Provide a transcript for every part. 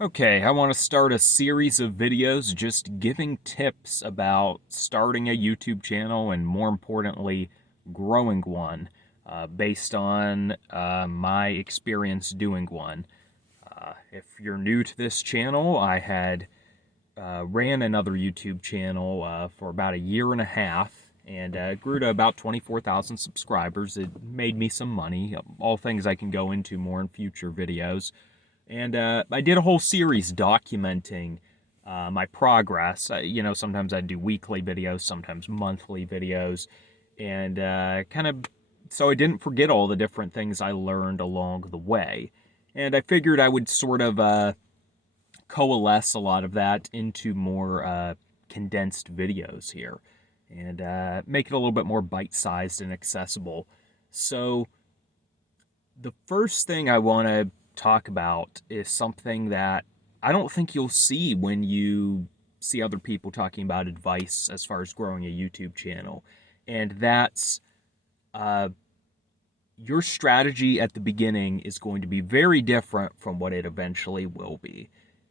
Okay, I want to start a series of videos just giving tips about starting a YouTube channel and, more importantly, growing one based on my experience doing one. If you're new to this channel, I had ran another YouTube channel for about a year and a half and grew to about 24,000 subscribers. It made me some money, all things I can go into more in future videos. And I did a whole series documenting my progress. Sometimes I'd do weekly videos, sometimes monthly videos, and kind of so I didn't forget all the different things I learned along the way. And I figured I would sort of coalesce a lot of that into more condensed videos here and make it a little bit more bite-sized and accessible. So the first thing I want to talk about is something that I don't think you'll see when you see other people talking about advice as far as growing a YouTube channel. And that's uh, your strategy at the beginning is going to be very different from what it eventually will be.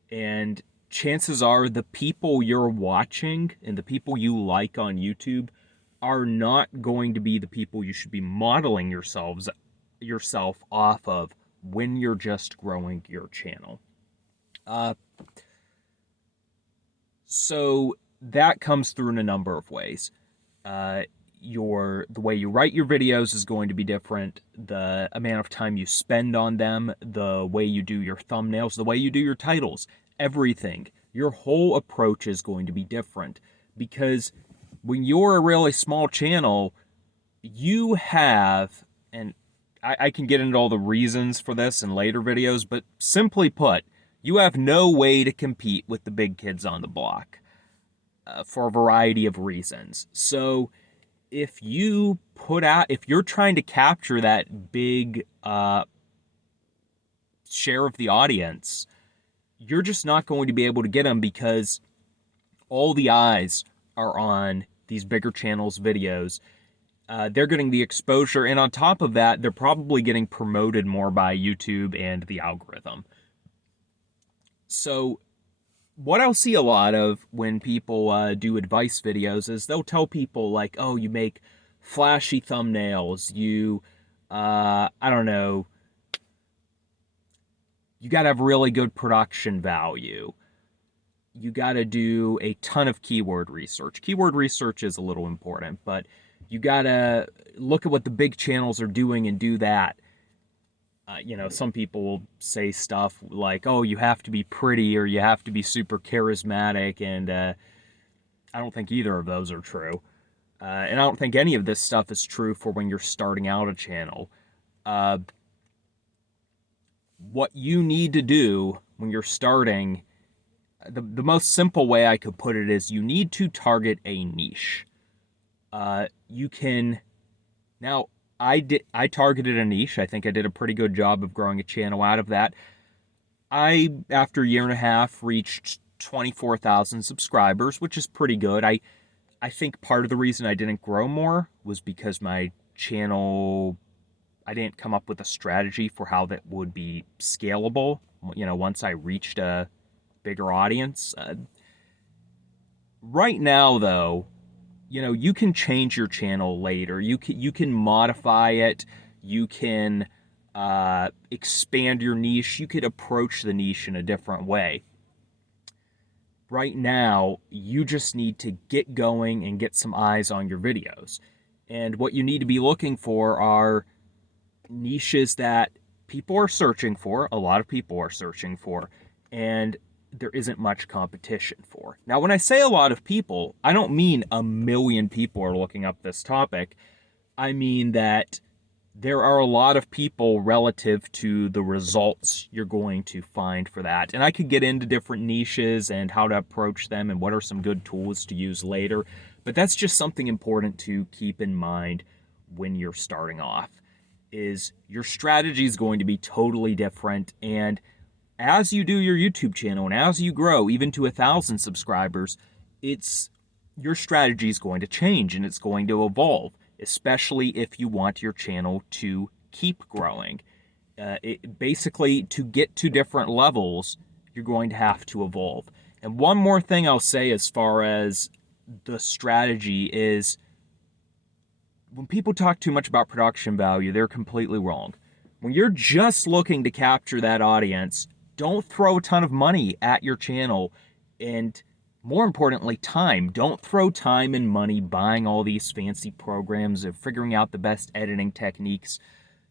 And chances are the people you're watching and the people you like on YouTube are not going to be the people you should be modeling yourself off of when you're just growing your channel. Uh, so that comes through in a number of ways. Uh, the way you write your videos is going to be different. The amount of time you spend on them, the way you do your thumbnails, the way you do your titles, everything. Your whole approach is going to be different because when you're a really small channel, you have, and I can get into all the reasons for this in later videos, but simply put, you have no way to compete with the big kids on the block for a variety of reasons. So if you're trying to capture that big share of the audience, you're just not going to be able to get them because all the eyes are on these bigger channels' videos. They're getting the exposure, and on top of that, they're probably getting promoted more by YouTube and the algorithm. So, what I'll see a lot of when people do advice videos is they'll tell people, like, oh, you make flashy thumbnails, I don't know, you got to have really good production value. You got to do a ton of keyword research. Keyword research is a little important, but you got to look at what the big channels are doing and do that. Some people will say stuff like, oh, you have to be pretty or you have to be super charismatic, and I don't think either of those are true. And I don't think any of this stuff is true for when you're starting out a channel. Uh, what you need to do when you're starting, the most simple way I could put it is you need to target a niche. You can now I targeted a niche. I think I did a pretty good job of growing a channel out of that. After a year and a half, reached 24,000 subscribers, which is pretty good. I think part of the reason I didn't grow more was because my channel, I didn't come up with a strategy for how that would be scalable, once I reached a bigger audience. Right now, though, you can change your channel later. You can modify it. You can expand your niche. You could approach the niche in a different way. Right now, you just need to get going and get some eyes on your videos. And what you need to be looking for are niches that people are searching for, a lot of people are searching for, and there isn't much competition for. Now, when I say a lot of people, I don't mean a million people are looking up this topic. I mean that there are a lot of people relative to the results you're going to find for that. And I could get into different niches and how to approach them and what are some good tools to use later. But that's just something important to keep in mind when you're starting off, is your strategy is going to be totally different. And as you do your YouTube channel and as you grow even to 1,000 subscribers, your strategy is going to change and it's going to evolve, especially if you want your channel to keep growing. Basically, to get to different levels, you're going to have to evolve. And one more thing I'll say as far as the strategy is, when people talk too much about production value, they're completely wrong. When you're just looking to capture that audience, don't throw a ton of money at your channel, and more importantly, time. Don't throw time and money buying all these fancy programs and figuring out the best editing techniques.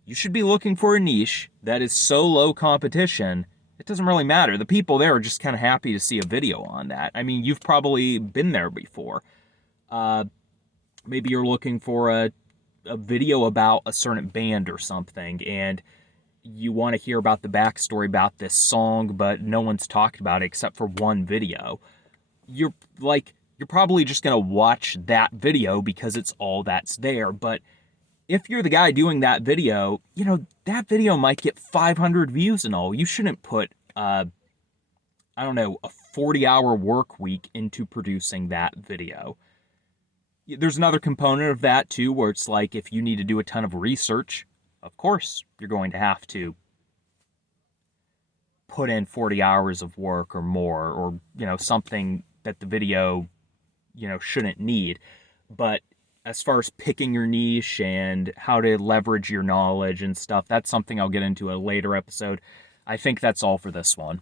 You should be looking for a niche that is so low competition, it doesn't really matter. The people there are just kind of happy to see a video on that. I mean, you've probably been there before. Maybe you're looking for a video about a certain band or something, and you want to hear about the backstory about this song, but no one's talked about it except for one video. You're probably just going to watch that video because it's all that's there. But if you're the guy doing that video, that video might get 500 views and all. You shouldn't put, a 40-hour work week into producing that video. There's another component of that too, where it's like, if you need to do a ton of research, of course, you're going to have to put in 40 hours of work or more, or, something that the video, shouldn't need. But as far as picking your niche and how to leverage your knowledge and stuff, that's something I'll get into a later episode. I think that's all for this one.